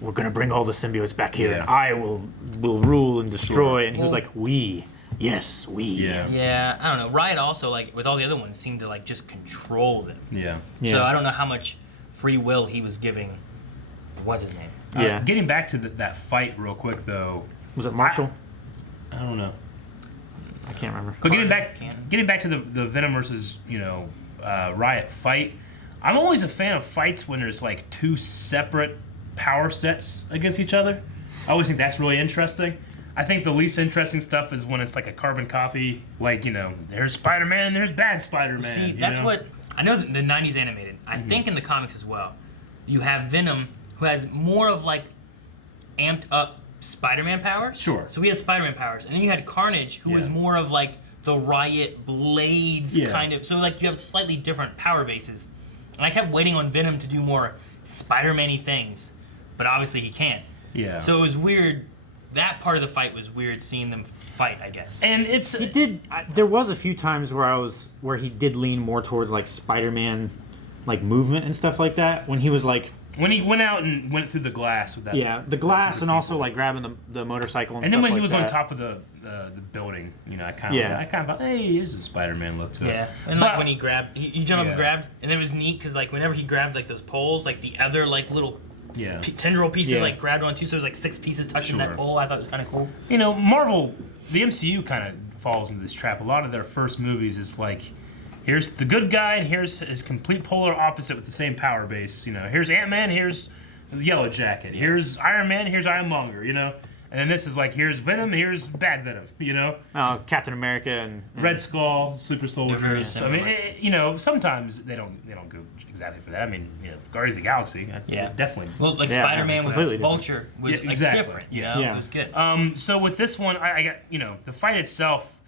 we're gonna bring all the symbiotes back here, and I will rule and destroy. And he was Well- like, we. Yes, we. Yeah. Yeah, I don't know. Riot also, with all the other ones, seemed to just control them. Yeah. Yeah. So I don't know how much free will he was giving. What's his name? Yeah. Getting back to that fight real quick, though. Was it Marshall? I don't know. I can't remember. But Cannon. getting back to the Venom versus Riot fight, I'm always a fan of fights when there's two separate power sets against each other. I always think that's really interesting. I think the least interesting stuff is when it's a carbon copy, there's Spider-Man and there's bad Spider-Man. See, that's what I know. That the '90s animated. I think in the comics as well, you have Venom, who has more of amped up Spider-Man powers. Sure. So he has Spider-Man powers, and then you had Carnage, who was more of the Riot blades kind of. So you have slightly different power bases, and I kept waiting on Venom to do more Spider-Man-y things, but obviously he can't. Yeah. So it was weird. That part of the fight was weird, seeing them fight, I guess. And it's He did. There was a few times where he did lean more towards Spider-Man, movement and stuff like that. When he was when he went out and went through the glass with that. the glass, and also grabbing the motorcycle and And stuff then when like he was that. on top of the building, I kind of thought, hey, this is a Spider-Man look to it. Yeah, and But- when he grabbed, he jumped up and grabbed, and then it was neat because whenever he grabbed those poles, the other little Yeah. tendril pieces Yeah. grabbed onto, so there's 6 pieces touching Sure. that pole. I thought it was kind of cool. Marvel, the MCU kind of falls into this trap. A lot of their first movies is here's the good guy, and here's his complete polar opposite with the same power base. Here's Ant-Man, here's the Yellow Jacket, here's Iron Man, here's Ironmonger, And then this is here's Venom, here's bad Venom, Captain America and Red Skull, Super very Soldiers. similar. Sometimes they don't go exactly for that. Guardians of the Galaxy, Yeah. definitely. Well, Yeah, Spider-Man with completely Vulture was Yeah, exactly. different. Yeah. It was good. So with this one, I got the fight itself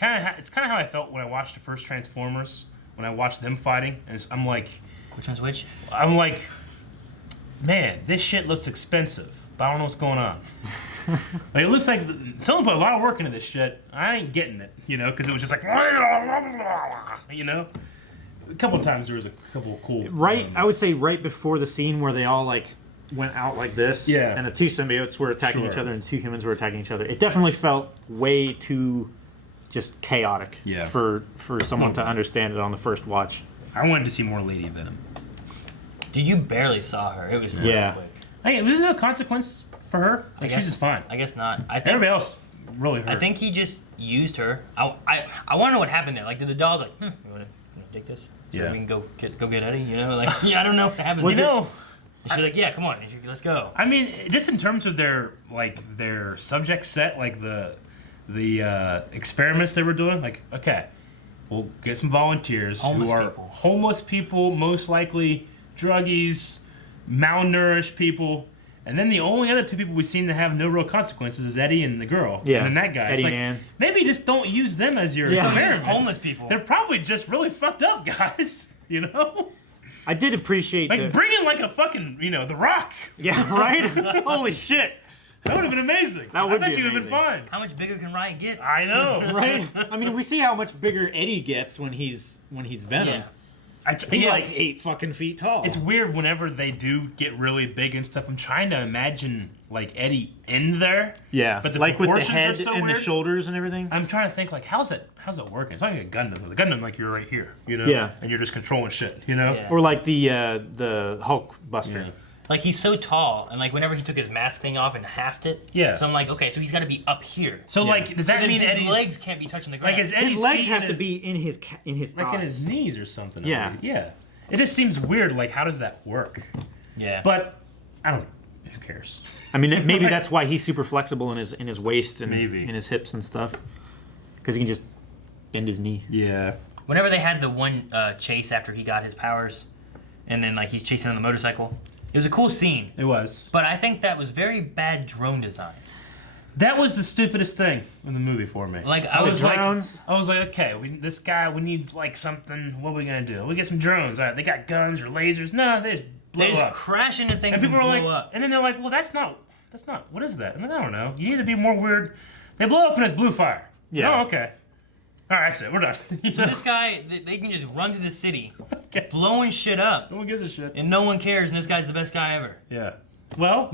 it's kind of how I felt when I watched the first Transformers. When I watched them fighting, and I'm like, Which one's which? I'm like, man, this shit looks expensive, but I don't know what's going on. Like, it looks like someone put a lot of work into this shit. I ain't getting it, because it was just like, A couple of times there was a couple of cool. Right, moments. I would say right before the scene where they all like went out like this, Yeah. and the two symbiotes were attacking Sure. each other, and the two humans were attacking each other. It definitely felt way too just chaotic Yeah. for someone to understand it on the first watch. I wanted to see more Lady Venom. Dude, you barely saw her. It was really Yeah. quick. Hey, there's no consequence for her. Like, she's just fine. I guess not. I think Everybody else really hurt. I think he just used her. I want to know what happened there. Like, did the dog like, you want to take this? So Yeah. we can go get Eddie. Like, yeah, I don't know what happened. You know, And she's like, yeah, come on, let's go. I mean, just in terms of their subject set, like the experiments they were doing, like, okay, we'll get some volunteers Homeless who are people. homeless people, most likely druggies, malnourished people, and then the only other two people we seem to have no real consequences is Eddie and the girl. Yeah. And then that guy. It's Eddie like, Man. maybe just don't use them as your Yeah. experiments. Homeless people. They're probably just really fucked up guys, I did appreciate Like, the... bring in like a fucking, The Rock. Yeah, right? Holy shit. That would have been amazing. That would I bet be you would have been amazing. fine. How much bigger can Riot get? I know. Right? I mean, we see how much bigger Eddie gets when he's Venom. Yeah. He's Yeah, like 8 fucking feet tall. it's weird whenever they do get really big and stuff. I'm trying to imagine like Eddie in there. yeah, but the like with the proportions head are so and weird. the shoulders and everything. I'm trying to think like how's it working? It's not like a Gundam. With a Gundam, like you're right here, Yeah. and you're just controlling shit, Yeah. Or like the Hulk Buster. Yeah. Like, he's so tall, and like whenever he took his mask thing off and halved it, Yeah. So I'm like, okay, so he's got to be up here. So like, does So that then mean his Eddie's legs can't be touching the ground? like is Eddie's His legs feet have in to his- be in his like in thighs. his knees or something? I Yeah. believe. Yeah. It just seems weird. Like, how does that work? Yeah. But I don't. Who cares? I mean, maybe that's why he's super flexible in his waist and Maybe. in his hips and stuff, because he can just bend his knee. Yeah. Whenever they had the one chase after he got his powers, and then like he's chasing on the motorcycle, it was a cool scene. It was. But I think that was very bad drone design. That was the stupidest thing in the movie for me. Like, I was drones? like, okay, this guy, we need like something. What are we gonna do? We get some drones. All right, they got guns or lasers. No, they just blow They just up. crash into things And people and are blow like, up. and then they're like, well, that's not. What is that? And I don't know. You need to be more weird. They blow up and it's blue fire. Yeah. Oh, okay. All right, that's it. We're done. So this guy, they can just run through the city, Okay. blowing shit up, No one gives a shit. and no one cares, and this guy's the best guy ever. Yeah. Well,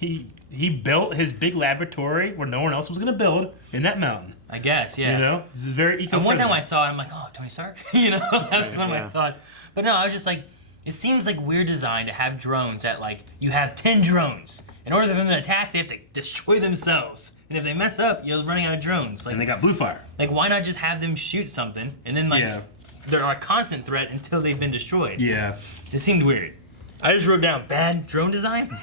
he built his big laboratory where no one else was gonna build in that mountain. I guess, yeah. This is very eco-friendly. And one time I saw it, I'm like, oh, Tony Stark? That was one of my Yeah. thoughts. But no, I was just like, it seems like weird design to have drones that, like, you have 10 drones. In order for them to attack, they have to destroy themselves. And if they mess up, you're running out of drones. Like, and they got blue fire. like why not just have them shoot something, and then, like, Yeah. they're a constant threat until they've been destroyed. Yeah. It seemed weird. I just wrote down bad drone design.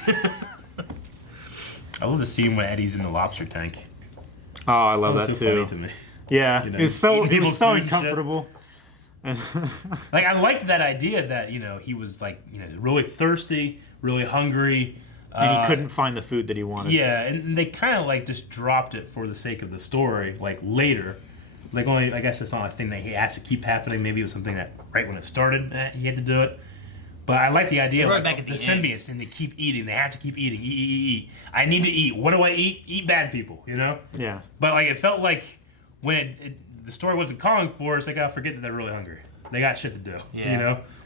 I love the scene when Eddie's in the lobster tank. Oh, I love That that was so too. funny to me. Yeah, You know, it was so eating it people's was so food and shit. uncomfortable. Like, I liked that idea that, he was like, really thirsty, really hungry. And he couldn't find the food that he wanted. Yeah, and they kind of like just dropped it for the sake of the story, like later. Like, only, I guess it's not a thing that he has to keep happening. Maybe it was something that right when it started, he had to do it. But I like the idea of Right like, back at the end. symbiotes, and they keep eating. They have to keep eating. Eat. I need to eat. What do I eat? Eat bad people, Yeah. But like, it felt like when the story wasn't calling for it, it's like, I forget that they're really hungry. They got shit to do,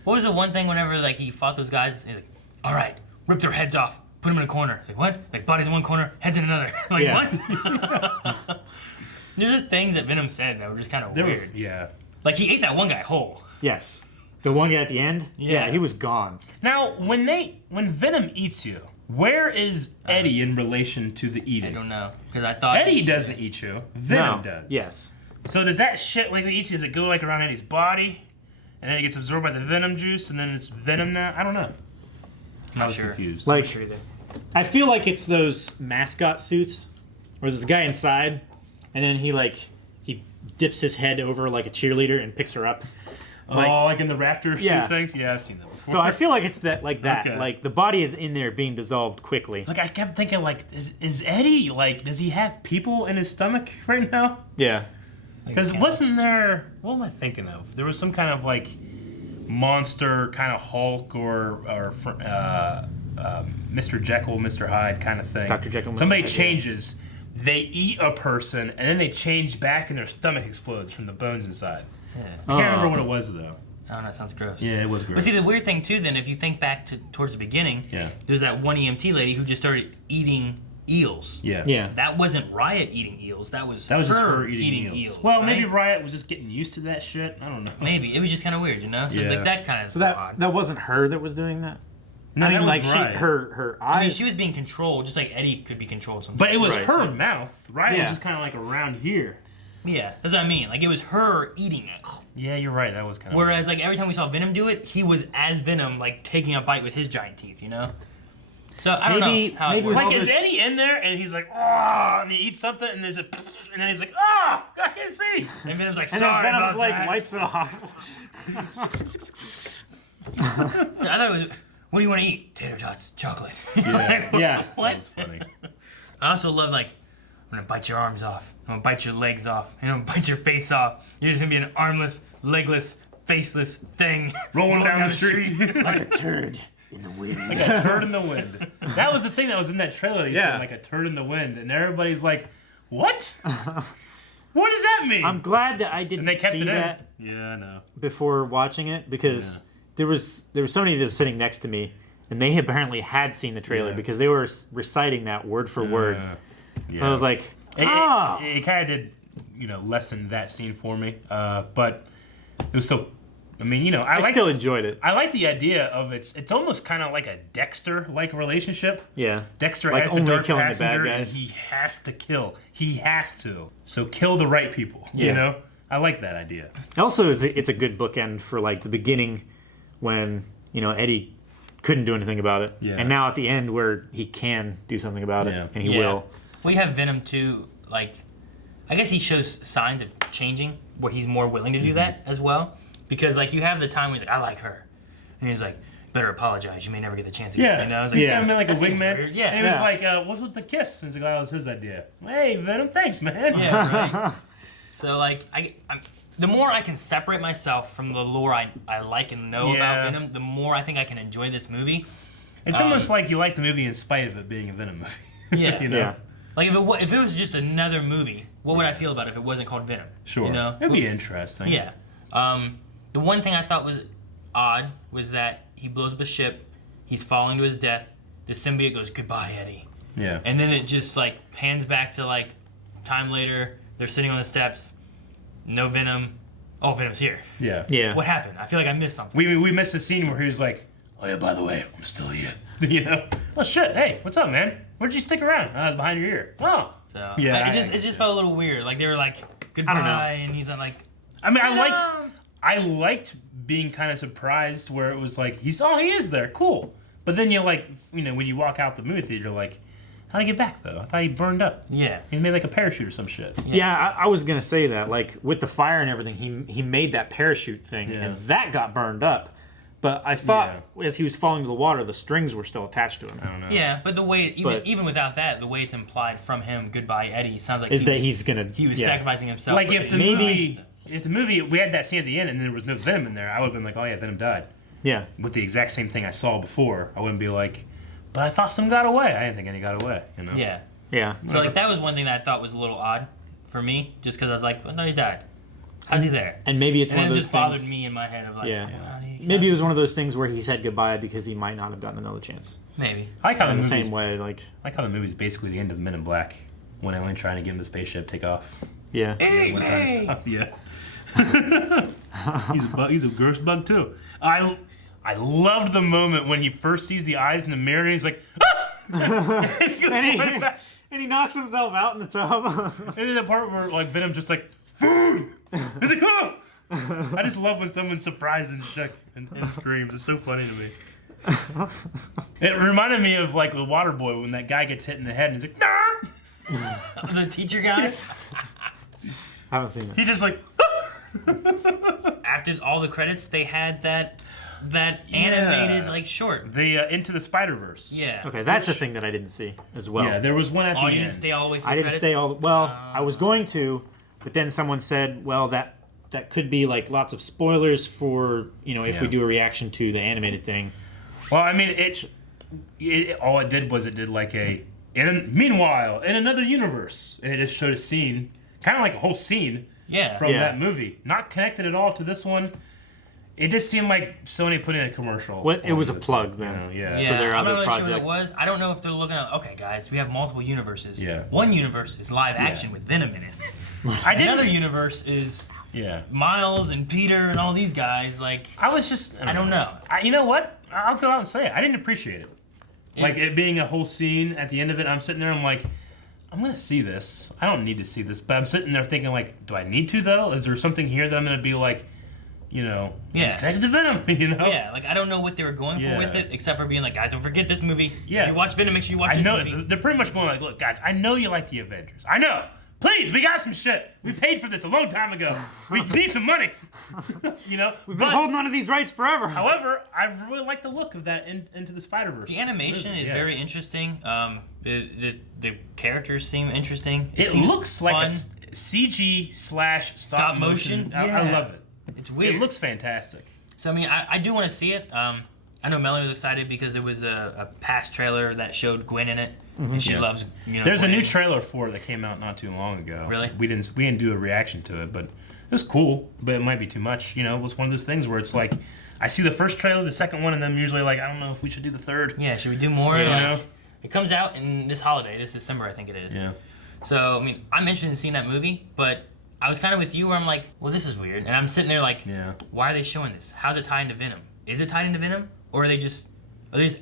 What was the one thing whenever, like, he fought those guys? He's like, all right, rip their heads off, put them in a corner. He's like, what? Like, bodies in one corner, heads in another. Like, Yeah. what? There's just things that Venom said that were just kind of They were, weird. yeah. Like, he ate that one guy whole. Yes. The one guy at the end? Yeah. he was gone. Now, when Venom eats you, where is Eddie in relation to the I eating? don't know. Because I thought... Eddie doesn't eat you. Venom No. does. Yes. So does that shit like he eats you, does it go like around Eddie's body, and then it gets absorbed by the venom juice, and then it's Venom now? I don't know. I'm not was sure. confused. Like, I'm sure either. I feel like it's those mascot suits where there's a guy inside, and then he dips his head over like a cheerleader and picks her up. Like, like in the raptor Yeah. suit things? Yeah, I've seen that before. so I feel like it's that. Okay. Like the body is in there being dissolved quickly. Like, I kept thinking, like, is Eddie, like, does he have people in his stomach right now? Yeah. Because wasn't there? What am I thinking of? There was some kind of like monster, kind of Hulk or Mr. Jekyll, Mr. Hyde kind of thing. Dr. Jekyll, Mr. Somebody Hyde, changes. They eat a person, and then they change back, and their stomach explodes from the bones inside. Yeah. I can't remember what it was though. Oh, that sounds gross. Yeah, it was gross. But see, the weird thing too, then, if you think back towards the beginning, there's that one EMT lady who just started eating eels. Yeah. That wasn't Riot eating eels. That was just her eating eels. Well, right? maybe Riot was just getting used to that shit. I don't know. Maybe it was just kind of weird, you know. So Yeah. like that kind of So that wasn't her that was doing that. No, I mean, that was like Riot. her eyes. I mean, she was being controlled, just like Eddie could be controlled sometimes. But it was Right. her mouth. Riot Yeah. was just kind of like around here. Yeah, that's what I mean. Like it was her eating it. Yeah, you're right. That was kind of. Whereas like every time we saw Venom do it, he was as Venom, like taking a bite with his giant teeth, you know. So I don't know how it maybe works. Like, all is this- Eddie in there and he's like, oh, and he eats something and there's a, and then he's like, oh, I can't see. And Venom's like, and sorry then Venom's about like that. wipes it off. I thought it was, what do you want to eat? Tater tots, chocolate. Yeah, Yeah. What? That was funny. I also love like, I'm gonna bite your arms off. I'm gonna bite your legs off. And I'm gonna bite your face off. You're just gonna be an armless, legless, faceless thing Rolling down the street. Like a turd in the wind. Like a turd in the wind. That was the thing that was in that trailer. They Yeah. said like a turd in the wind, and everybody's like, "What? What does that mean?" I'm glad that I didn't and they kept see it that in. Yeah, I know. before watching it because there was somebody that was sitting next to me and they apparently had seen the trailer Yeah. because they were reciting that word for word. Yeah. I was like, It ah. kind of did, lessen that scene for me. But it was still. I mean, I still enjoyed it. I like the idea of it's almost kind of like a Dexter-like relationship. Yeah. Dexter Like has the only dark killing the bad passenger, and guys. he has to kill. He has to. So kill the right people. You Yeah. know, I like that idea. Also, it's a good bookend for like the beginning when Eddie couldn't do anything about it, Yeah. and now at the end where he can do something about Yeah. it, and he Yeah. will. We have Venom too, like, I guess he shows signs of changing where he's more willing to do that as well. Because, like, you have the time where he's like, I like her. And he's like, better apologize. You may never get the chance again. Yeah, You know? It's like, he's kind of been like a that seems wingman. weird. Yeah. And he was Yeah. like, "What's with the kiss?" And he's like, "Oh, it was his idea." Hey, Venom, thanks, man. Yeah, right. So, like, the more I can separate myself from the lore I like and know about Yeah. Venom, the more I think I can enjoy this movie. It's almost like you like the movie in spite of it being a Venom movie. Yeah. you know? Yeah. Like, if it was just another movie, what would I feel about it if it wasn't called Venom? Sure. You know? It'd be interesting. Yeah. The one thing I thought was odd was that he blows up a ship, he's falling to his death, the symbiote goes, goodbye, Eddie. Yeah. And then it just, like, pans back to, like, time later, they're sitting on the steps, no Venom. Oh, Venom's here. Yeah. Yeah. What happened? I feel like I missed something. We missed a scene where he was like, "Oh yeah, by the way, I'm still here." You know? Oh shit! Hey, what's up, man? Where'd you stick around? I was behind your ear. Oh. So, Yeah, like, it just felt a little weird. Like, they were like, goodbye, and he's like, I mean, Venom! I liked being kind of surprised where it was like he is there, cool. But then you're like, when you walk out the movie theater, you're like, how'd he get back though? I thought he burned up. Yeah. He made like a parachute or some shit. Yeah, I was gonna say that. Like with the fire and everything, he made that parachute thing, Yeah. and that got burned up. But I thought as he was falling to the water, the strings were still attached to him. I don't know. Yeah, but the way, But- even without that, the way it's implied from him, goodbye, Eddie, sounds like Is he that was, he's gonna? he was yeah. sacrificing himself. Like for if the Eddie. movie, we had that scene at the end and there was no Venom in there, I would have been like, oh yeah, Venom died. Yeah. With the exact same thing I saw before, I wouldn't be like, but I thought some got away. I didn't think any got away. You know? Yeah. Yeah. So like that was one thing that I thought was a little odd for me, just because I was like, well, no, he died. How's he there? And maybe it's And one then of it those just bothered things. me in my head of like, Yeah. well, Maybe it was one of those things where he said goodbye because he might not have gotten another chance. maybe. I like how In the the movie's, same way, like I like how the movie's basically the end of Men in Black when Ellen trying to get him the spaceship take off. yeah. One trying to stop. Yeah. He's a gross bug too. I loved the moment when he first sees the eyes in the mirror and he's like, ah! And he knocks himself out in the tub. And then the part where like Venom's just like, food! He's like, oh! I just love when someone's surprised and shook and screams. It's so funny to me. It reminded me of like the Waterboy when that guy gets hit in the head and he's like, nah! The teacher guy, I haven't seen it. He just like, after all the credits, they had that animated like short. the Into the Spider-Verse. Yeah. Okay, that's the thing that I didn't see as well. Yeah, there was one at Oh, the you end. didn't stay all the way through I didn't credits? stay all. Well, I was going to, But then someone said, well, that could be like lots of spoilers for, if we do a reaction to the animated thing. Well, I mean, all it did was it did like meanwhile, in another universe, and it just showed a scene, kind of like a whole scene from that movie. Not connected at all to this one. It just seemed like Sony put in a commercial. Well, it was a plug, then. Yeah. For their I'm other not really projects. sure what it was. I don't know if they're looking at, okay, guys, we have multiple universes. Yeah. One universe is live action with Venom in it. Another universe is Miles and Peter and all these guys. Like, I was just... I don't know. You know what? I'll go out and say it. I didn't appreciate it. Like, it being a whole scene at the end of it, I'm sitting there, I'm like, I'm going to see this. I don't need to see this. But I'm sitting there thinking, like, do I need to, though? Is there something here that I'm going to be like, it's connected to Venom, Yeah, like, I don't know what they were going for with it, except for being like, guys, don't forget this movie. Yeah. You watch Venom, make sure you watch this movie. They're pretty much going like, look, guys, I know you like the Avengers. I know. Please, we got some shit. We paid for this a long time ago. We need some money. We've been holding on to these rights forever. However, I really like the look of that Into the Spider-Verse. The animation is very interesting. The characters seem interesting. It looks fun. like a CG/stop motion. I love it. It's weird. It looks fantastic. So, I mean, I do want to see it. I know Melanie was excited because there was a past trailer that showed Gwen in it, and she loves. There's Gwen. a new trailer for it that came out not too long ago. Really? We didn't do a reaction to it, but it was cool. But it might be too much. It was one of those things where it's like, I see the first trailer, the second one, and then I'm usually like, I don't know if we should do the third. Yeah, should we do more? Yeah. It comes out in this holiday, this December, I think it is. Yeah. So, I mean, I'm interested in seeing that movie, but I was kind of with you where I'm like, well, this is weird. And I'm sitting there like, why are they showing this? How's it tied into Venom? Is it tied into Venom? Or are they just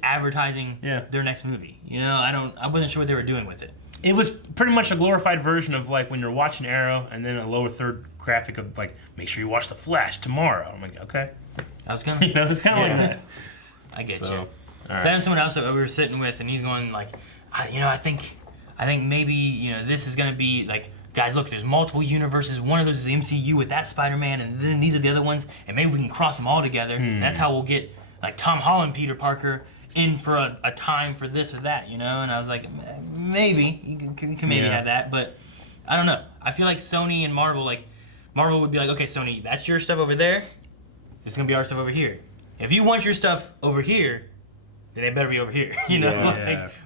advertising their next movie? I wasn't sure what they were doing with it. It was pretty much a glorified version of like when you're watching Arrow and then a lower third graphic of like, make sure you watch The Flash tomorrow. I'm like, okay. I was kind of, it's kind of like that. I get So, you. all So right. I had someone else that we were sitting with, and he's going like, I think maybe this is gonna be like, guys, look, there's multiple universes. One of those is the MCU with that Spider-Man, and then these are the other ones, and maybe we can cross them all together. And that's how we'll get like Tom Holland, Peter Parker in for a time for this or that, And I was like, maybe you can maybe have that, but I don't know. I feel like Sony and Marvel, Marvel would be like, okay, Sony, that's your stuff over there. It's gonna be our stuff over here. If you want your stuff over here, then it better be over here.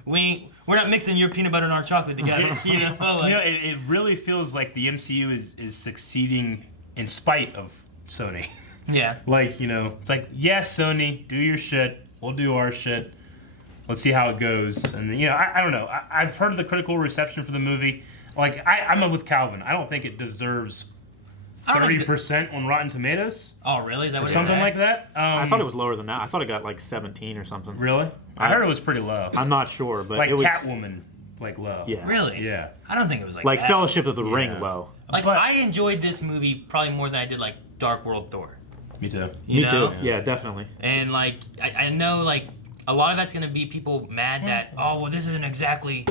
We're not mixing your peanut butter and our chocolate together. It really feels like the MCU is succeeding in spite of Sony. Yeah. It's like, yes, Sony, do your shit. We'll do our shit. Let's see how it goes. And I don't know. I've heard of the critical reception for the movie. Like, I'm with Calvin. I don't think it deserves 30% on Rotten Tomatoes. Oh, really? Is that what Something like that? I thought it was lower than that. I thought it got like 17 or something. Really? I heard it was pretty low. I'm not sure, but Like it was Catwoman, low. Yeah. Really? Yeah. I don't think it was like that. Fellowship of the Ring low. I enjoyed this movie probably more than I did Dark World Thor. Me too. You Me know? too. Yeah, definitely. And I know a lot of that's gonna be people mad that this isn't exactly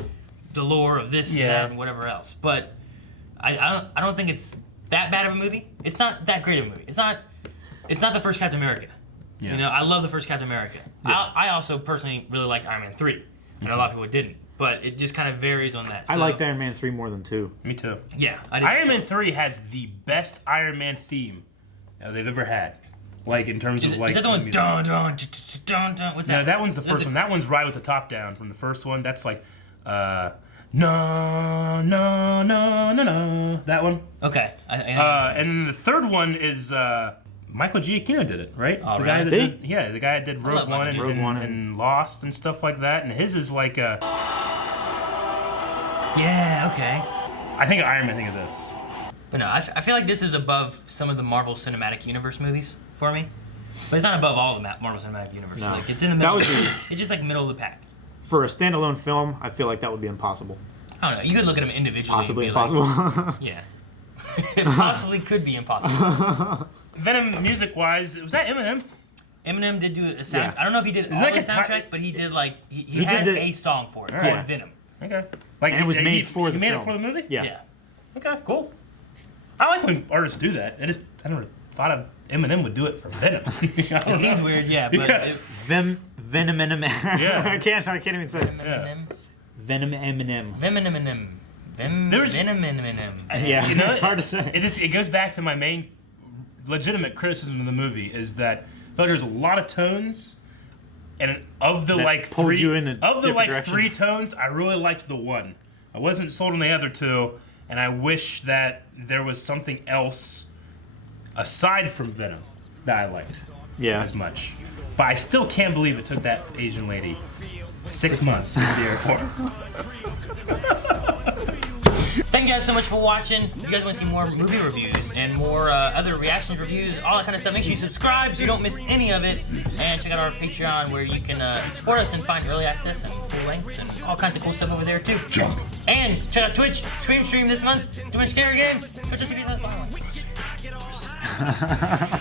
the lore of this and that and whatever else. But I don't think it's that bad of a movie. It's not that great of a movie. It's not the first Captain America. Yeah. I love the first Captain America. Yeah. I also personally really liked Iron Man 3. I know a lot of people didn't, but it just kind of varies on that. So, I liked Iron Man 3 more than 2. Me too. Yeah, Iron Man 3 has the best Iron Man theme they've ever had. In terms of is that the one? Dun, dun, dun, dun, what's that? No, that one's the first one. That one's Ride with the Top Down from the first one. That's no, no, no, no, no. That one. Okay. And then the third one is Michael Giacchino did it, right? Oh, the really? guy that Did did, the guy that did Rogue One and Lost and stuff like that. And his is like a. Yeah. Okay. I think of Iron Man. I think of this. But no, I feel like this is above some of the Marvel Cinematic Universe movies for me. But it's not above all the Marvel Cinematic Universe. No. It's in the middle. That would be- It's just middle of the pack. For a standalone film, I feel like that would be impossible. I don't know. You could look at them individually. Possibly and be impossible. Yeah. It possibly could be impossible. Venom music-wise, was that Eminem? Eminem did do a sound. Yeah. I don't know if he did all like the a soundtrack, but he did he did has the- a song for it Alright. called Venom. Okay. And it was made for the He made film. it for the movie? Yeah. Yeah. Okay, cool. I like when artists do that. I never thought of Eminem would do it for Venom. It seems weird, yeah, but Yeah. Venom. Yeah. I can't even say it. Venom. Venom Eminem. Venom. There's- Venom. Yeah, You know, it's hard to say. It goes back to my main legitimate criticism of the movie is that I feel like there's a lot of tones, and of the That like pulled three you in a of the different like direction. 3 tones, I really liked the one. I wasn't sold on the other 2, and I wish that there was something else aside from Venom that I liked Yeah. as much. But I still can't believe it took that Asian lady 6 months at the airport. Thank you guys so much for watching. If you guys want to see more movie reviews and more other reaction reviews, all that kind of stuff, make sure you subscribe so you don't miss any of it. And check out our Patreon where you can support us and find early access and full lengths and all kinds of cool stuff over there too. Jump. And check out Twitch, Stream this month, doing scary games. Twitch TV.